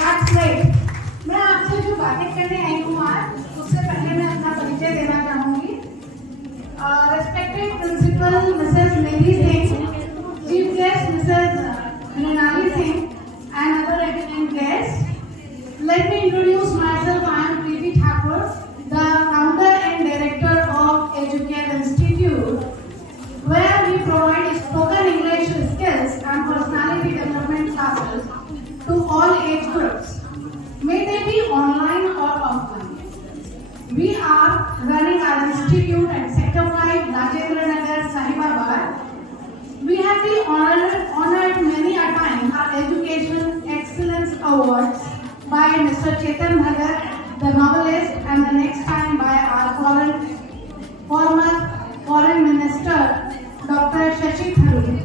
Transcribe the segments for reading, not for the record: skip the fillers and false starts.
That's great. मैं आपसे जो बातें करने आई हूँ आज, उससे पहले मैं अपना परिचय देना चाहूँगी। Respected Principal Mrs. Nidhi Singh, Chief Guest Mrs. Mrinali Singh, and other eminent guests. Let me introduce myself. I am Preeti Thakur, the founder and director of Educare Institute, where we provide spoken English skills and personality development classes to all age groups, may they be online or offline. We are running our institute at Sector 5, Rajendra Nagar, Sahibabad. We have been honored many a time our Education Excellence Awards by Mr. Chetan Bhagat, the novelist, and the next time by our former Foreign Minister, Dr. Shashi Tharoor.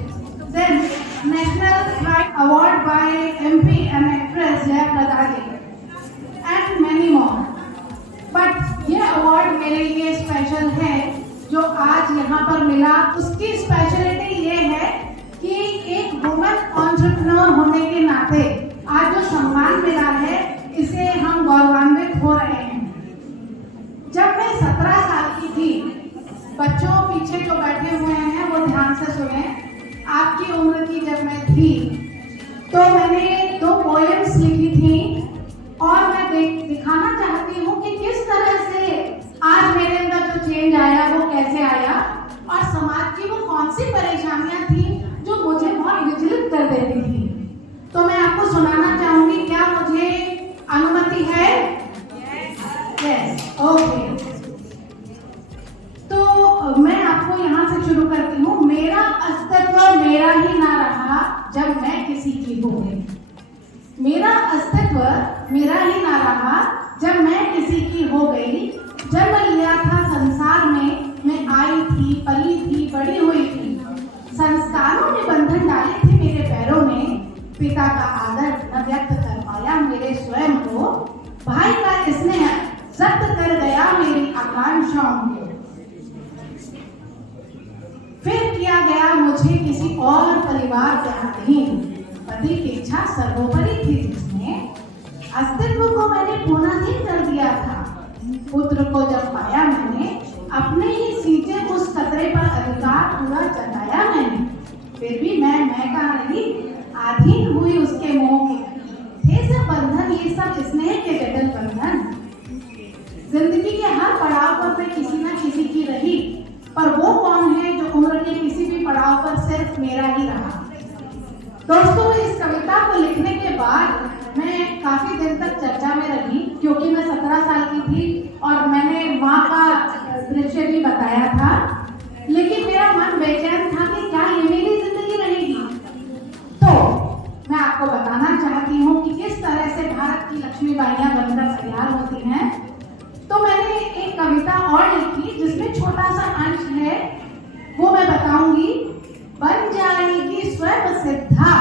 Then, National Pride Award by MP and actress Jaya Pradadi, and many more. But ये award मेरे लिए special है जो आज यहाँ पर मिला। उसकी स्पेशलिटी ये है कि एक वुमन एंटरप्रेन्योर होने के नाते आज जो सम्मान मिला है इसे हम गौरवान्वित हो रहे हैं। जब मैं 17 साल की थी, बच्चों पीछे जो बैठे हुए हैं वो ध्यान से सुने, आपकी उम्र की जब मैं थी तो मैंने 2 पोएम्स लिखी थी और मैं दिखाना चाहती हूँ कि किस तरह से आज मेरे अंदर जो चेंज आया वो कैसे आया और समाज की वो कौन सी परेशानियां थी जो मुझे बहुत विचलित कर देती थी। तो मैं आपको सुनाना चाहूंगी, क्या मुझे अनुमति है? Yes, okay. तो मैं आपको यहाँ से शुरू करती हूँ। मेरा अस्तित्व मेरा ही ना रहा जब मैं किसी की हो गई। मेरा अस्तित्व मेरा ही ना रहा जब मैं किसी की हो गई। जन्म लिया था संसार में, मैं आई थी, पली थी, बड़ी हुई थी। संस्कारों ने बंधन डाले थे मेरे पैरों में। पिता का आदर न व्यक्त कर पाया मेरे स्वयं को। भाई का स्नेह जब्त कर गया मेरी आकांक्षाओं को। फिर किया गया मुझे किसी और परिवार के अधीन। पति की इच्छा सर्वोपरि थी जिसमें अस्तित्व को मैंने पूर्णाधीन कर दिया था। पुत्र को जब पाया मैंने, अपने ही सींचे उस खतरे पर अधिकार पूरा जताया मैंने। फिर भी मैं कहाँ रही, अधीन हुई उसके मोह के। थे सब बंधन ये सब स्नेह के जटिल बंधन। जिंदगी के हर पड़ाव पर मैं किसी न किसी की रही, पर वो कौन है जो उम्र के किसी भी पड़ाव पर सिर्फ मेरा ही रहा। दोस्तों, इस कविता को लिखने के बाद मैं काफी दिन तक चर्चा में रही, क्योंकि मैं 17 साल की थी और मैंने माँ का दृश्य भी बताया था। लेकिन मेरा मन बेचैन था कि क्या ये मेरी जिंदगी रहेगी। तो मैं आपको बताना चाहती हूँ कि किस तरह से भारत की लक्ष्मीबाइयाँ बनकर तैयार होती हैं। तो मैंने एक कविता और लिखी जिसमें छोटा सा अंश है, वो मैं बताऊंगी। बन जाएगी स्वयं सिद्धा,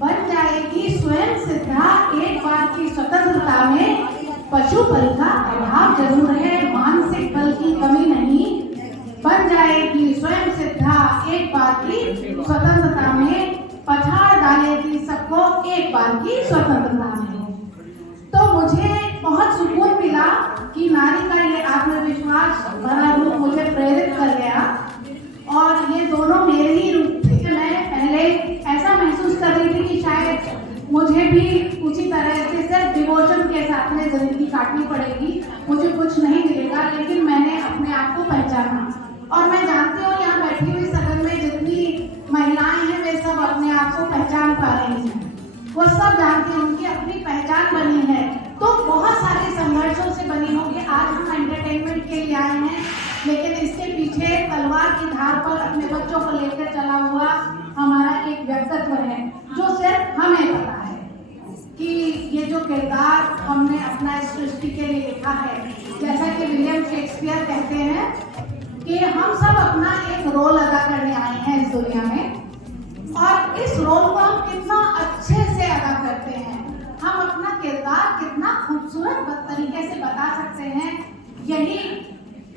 बन जाएगी स्वयं सिद्धा, एक बार की स्वतंत्रता में पशु बल का अभाव जरूर है, मानसिक बल की कमी नहीं। बन जाएगी स्वयं सिद्धा, एक बार की स्वतंत्रता में पछाड़ डालेगी सबको एक बार की स्वतंत्रता में। तो मुझे बहुत सुकून मिला कि नारी का ये आत्मविश्वास भरा रूप मुझे प्रेरित कर गया और ये दोनों मेरे ही रूप थे। मैं पहले ऐसा महसूस कर रही थी कि शायद मुझे भी उसी तरह से सिर्फ डिवोशन के साथ में जिंदगी काटनी पड़ेगी, मुझे कुछ नहीं मिलेगा। लेकिन मैंने अपने आप को पहचाना और मैं जानती हूँ यहाँ बैठी हुई सदन में जितनी महिलाएं हैं वे सब अपने आप को पहचान पा रही हैं। वो सब जानती हैं, उनकी अपनी पहचान बनी है। तो बहुत सारे संघर्षों से बनी होगी। आज हम एंटरटेनमेंट के लिए आए हैं, लेकिन इसके पीछे तलवार की धार पर अपने बच्चों को लेकर चला हुआ हमारा एक व्यक्तित्व है जो सिर्फ हमें पता है कि ये जो किरदार हमने अपना इस सृष्टि के लिए लिखा है। जैसा कि विलियम शेक्सपियर कहते हैं कि हम सब अपना एक रोल अदा करने आए हैं इस दुनिया में, और इस रोल को हम कितना अच्छे से अदा करते हैं, हम अपना किरदार कितना खूबसूरत तरीके से बता सकते हैं, यही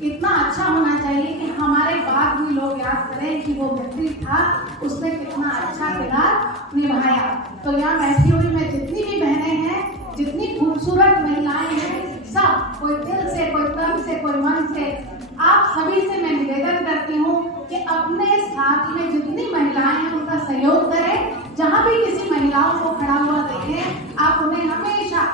इतना अच्छा होना चाहिए कि हमारे बाद भी लोग याद करें कि वो व्यक्ति था, उसने कितना अच्छा किरदार निभाया। तो यहाँ बैठी हुई मैं जितनी भी बहनें हैं खूबसूरत महिलाएं हैं, सब, कोई दिल से, कोई तन से, कोई मन से, आप सभी से मैं निवेदन करती हूँ कि अपने साथ में जितनी महिलाएं हैं उनका सहयोग करें। जहाँ भी किसी महिलाओं को खड़ा हुआ देखें, आप उन्हें हमेशा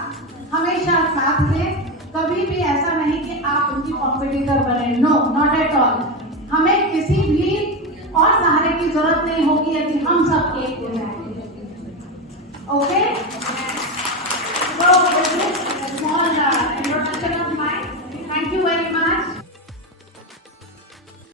हमेशा साथ दें। कभी भी ऐसा नहीं कि आप उनकी कॉम्पिटिटर बने, नो, नॉट एट ऑल। हमें किसी भी और सहारे की जरूरत नहीं होगी यदि हम सब एक हो जाएंगे। ओके।